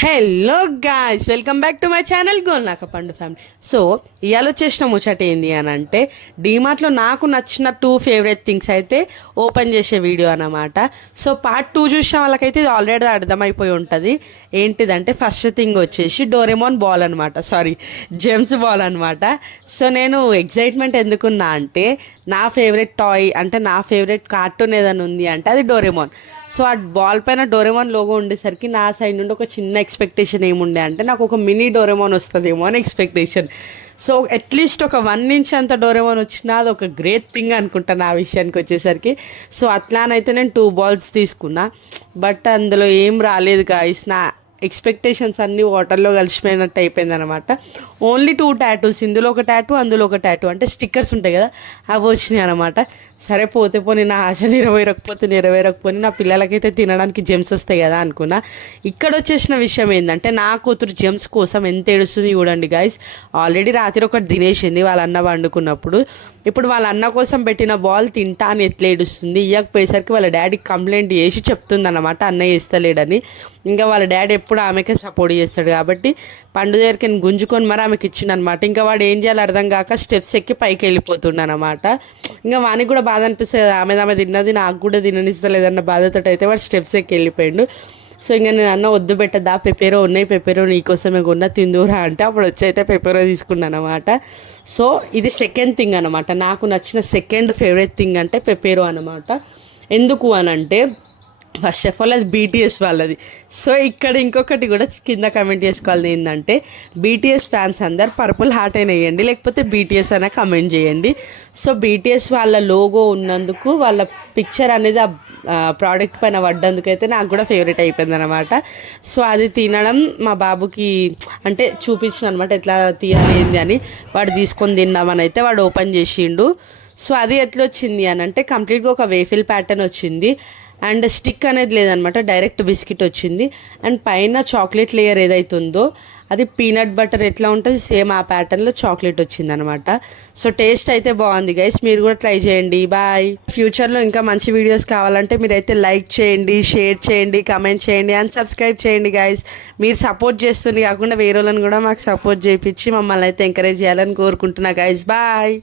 Hello guys, welcome back to my channel Golnaka పండు family. So ఇవాళ వచ్చేసిన ముచ్చట ఏంది అని అంటే, డీమార్ట్లో నాకు నచ్చిన 2 ఫేవరెట్ థింగ్స్ అయితే ఓపెన్ చేసే వీడియో అన్నమాట. సో పార్ట్ 2 చూసిన వాళ్ళకైతే ఇది ఆల్రెడీ అర్థమైపోయి ఉంటుంది. ఏంటిదంటే ఫస్ట్ థింగ్ వచ్చేసి డోరేమోన్ బాల్ అనమాట, సారీ జెమ్స్ బాల్ అనమాట. సో నేను ఎగ్జైట్మెంట్ ఎందుకున్నా అంటే, నా ఫేవరెట్ టాయ్ అంటే నా ఫేవరెట్ కార్టూన్ ఏదైనా ఉంది అంటే అది డోరేమోన్. సో ఆ బాల్ పైన డోరేమోన్ లోగో ఉండేసరికి నా సైడ్ నుండి ఒక చిన్న ఎక్స్పెక్టేషన్ ఏముండే అంటే, నాకు ఒక మినీ డోరేమోన్ వస్తుందేమో అని ఎక్స్పెక్టేషన్. సో అట్లీస్ట్ ఒక 1 ఇంచ్ అంత డోరేమోన్ వచ్చినా అది ఒక గ్రేట్ థింగ్ అనుకుంటాను ఆ విషయానికి వచ్చేసరికి. సో అట్లానైతే నేను 2 బాల్స్ తీసుకున్నా, బట్ అందులో ఏం రాలేదు గాయ్స్. నా ఎక్స్పెక్టేషన్స్ అన్నీ వాటర్లో కలిసిపోయినట్టు అయిపోయింది అనమాట. ఓన్లీ 2 టాటూస్, ఇందులో ఒక టాటూ అందులో ఒక టాటూ, అంటే స్టిక్కర్స్ ఉంటాయి కదా, అవి వచ్చినాయి అనమాట. సరే పోతే పోనీ, నా ఆశ నెరవేరకపోతే నా పిల్లలకైతే తినడానికి జెమ్స్ వస్తాయి కదా అనుకున్నా. ఇక్కడ వచ్చేసిన విషయం ఏంటంటే, నా కూతురు జెమ్స్ కోసం ఎంత ఏడుస్తుంది చూడండి గాయస్. ఆల్రెడీ రాత్రి ఒకటి తినేసింది వాళ్ళ అన్న వండుకున్నప్పుడు. ఇప్పుడు వాళ్ళ అన్న కోసం పెట్టిన బాల్ తింటా అని ఎట్లా ఏడుస్తుంది. ఇవ్వకపోయేసరికి వాళ్ళ డాడీకి కంప్లైంట్ చేసి చెప్తుంది అన్నమాట, అన్నయ్య ఇస్తలేడని. ఇంకా వాళ్ళ డాడీ ఎప్పుడు ఆమెకే సపోర్ట్ చేస్తాడు కాబట్టి పండు దగ్గరికి గుంజుకొని మరి ఆమెకి ఇచ్చిండనమాట. ఇంకా వాడు ఏం చేయాలో అర్థం కాక స్టెప్స్ ఎక్కి పైకి వెళ్ళిపోతుండనమాట. ఇంకా వానికి కూడా బాధ అనిపిస్తుంది, ఆమె తిన్నది నాకు కూడా తిననిస్తలేదన్న బాధతో అయితే వాడు స్టెప్స్ ఎక్కి వెళ్ళిపోయాడు. సో ఇంకా నేను అన్న వద్దు పెట్టద్దా, పెప్పేరో ఉన్నాయి, పెప్పేరో నీకోసమే కొన్నా తిందురా అంటే అప్పుడు వచ్చి అయితే పెప్పేరో తీసుకున్నాను అనమాట. సో ఇది సెకండ్ థింగ్ అనమాట, నాకు నచ్చిన సెకండ్ ఫేవరెట్ థింగ్ అంటే పెప్పేరో అనమాట. ఎందుకు అని అంటే, ఫస్ట్ ఆఫ్ ఆల్ అది బీటీఎస్ వాళ్ళది. సో ఇక్కడ ఇంకొకటి కూడా కింద కమెంట్ చేసుకోవాలి ఏంటంటే, బీటీఎస్ ఫ్యాన్స్ అందరు పర్పుల్ హార్ట్ అయినా వేయండి, లేకపోతే బీటీఎస్ అయినా కమెంట్ చేయండి. సో బీటీఎస్ వాళ్ళ లోగో ఉన్నందుకు, వాళ్ళ పిక్చర్ అనేది ఆ ప్రోడక్ట్ పైన పడ్డందుకైతే నాకు కూడా ఫేవరెట్ అయిపోయింది అనమాట. సో అది తినడం మా బాబుకి అంటే చూపించిన అనమాట, ఎట్లా తీయాలి ఏంది అని. వాడు తీసుకొని తిందామని అయితే వాడు ఓపెన్ చేసిండు. సో అది ఎట్లా వచ్చింది అని అంటే, కంప్లీట్గా ఒక వేఫిల్ ప్యాటర్న్ వచ్చింది, అండ్ స్టిక్ అనేది లేదనమాట, డైరెక్ట్ బిస్కెట్ వచ్చింది. అండ్ పైన చాక్లెట్ లేయర్ ఏదైతుందో అది పీనట్ బటర్ ఎట్లా ఉంటుంది సేమ్ ఆ ప్యాటర్న్లో చాక్లెట్ వచ్చింది అనమాట. సో టేస్ట్ అయితే బాగుంది గైస్, మీరు కూడా ట్రై చేయండి. బాయ్. ఫ్యూచర్లో ఇంకా మంచి వీడియోస్ కావాలంటే మీరైతే లైక్ చేయండి, షేర్ చేయండి, కమెంట్ చేయండి అండ్ సబ్స్క్రైబ్ చేయండి గైస్. మీరు సపోర్ట్ చేస్తుంది కాకుండా వేరే వాళ్ళని కూడా మాకు సపోర్ట్ చేయించి మమ్మల్ని అయితే ఎంకరేజ్ చేయాలని కోరుకుంటున్నా గైస్. బాయ్.